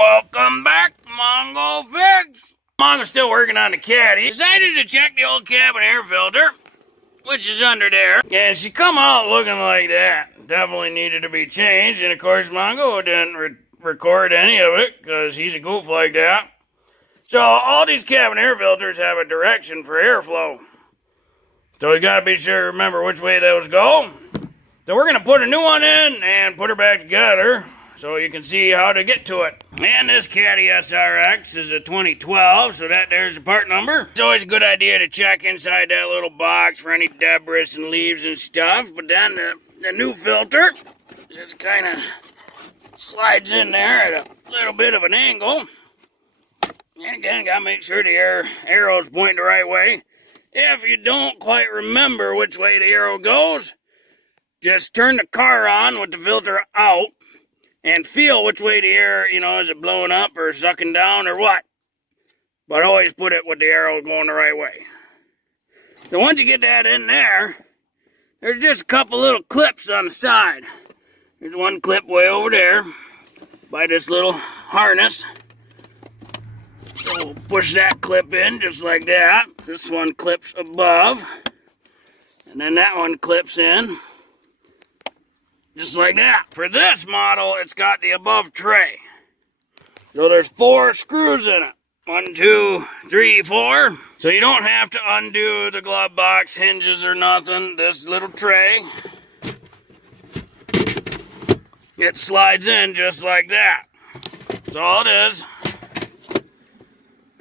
Welcome back, Mongo Fix. Mongo's still working on the caddy. Decided to check the old cabin air filter, which is under there. And she come out looking like that. Definitely needed to be changed. And of course, Mongo didn't record any of it because he's a goof like that. So all these cabin air filters have a direction for airflow. So you gotta be sure to remember which way those go. So we're gonna put a new one in and put her back together so you can see how to get to it. And this Cadillac SRX is a 2012, so there's the part number. It's always a good idea to check inside that little box for any debris and leaves and stuff. But then the new filter just kind of slides in there at a little bit of an angle. And again, gotta make sure the arrow's pointing the right way. If you don't quite remember which way the arrow goes, just turn the car on with the filter out and feel which way the air, is it blowing up or sucking down or what. But always put it with the arrow going the right way. So once you get that in there, there's just a couple little clips on the side. There's one clip way over there by this little harness. So we'll push that clip in just like that. This one clips above. And then that one clips in. Just like that. For this model, it's got the above tray. So there's 4 screws in it. 1, 2, 3, 4. So you don't have to undo the glove box, hinges or nothing. This little tray, it slides in just like that. That's all it is.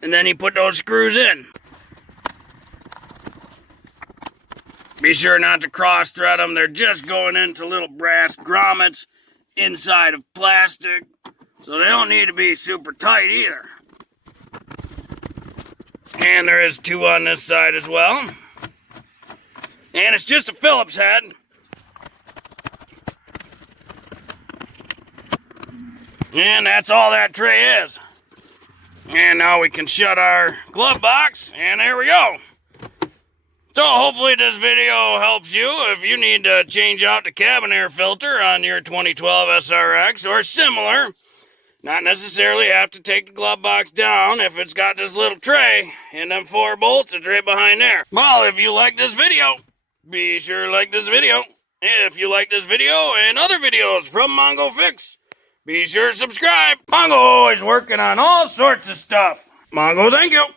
And then you put those screws in. Be sure not to cross thread them. They're just going into little brass grommets inside of plastic. So they don't need to be super tight either. And there is 2 on this side as well. And it's just a Phillips head. And that's all that tray is. And now we can shut our glove box, and there we go. So hopefully this video helps you if you need to change out the cabin air filter on your 2012 SRX or similar. Not necessarily have to take the glove box down if it's got this little tray and them 4 bolts that's right behind there. Well, if you like this video, be sure to like this video. If you like this video and other videos from Mongo Fix, be sure to subscribe. Mongo always working on all sorts of stuff. Mongo, thank you.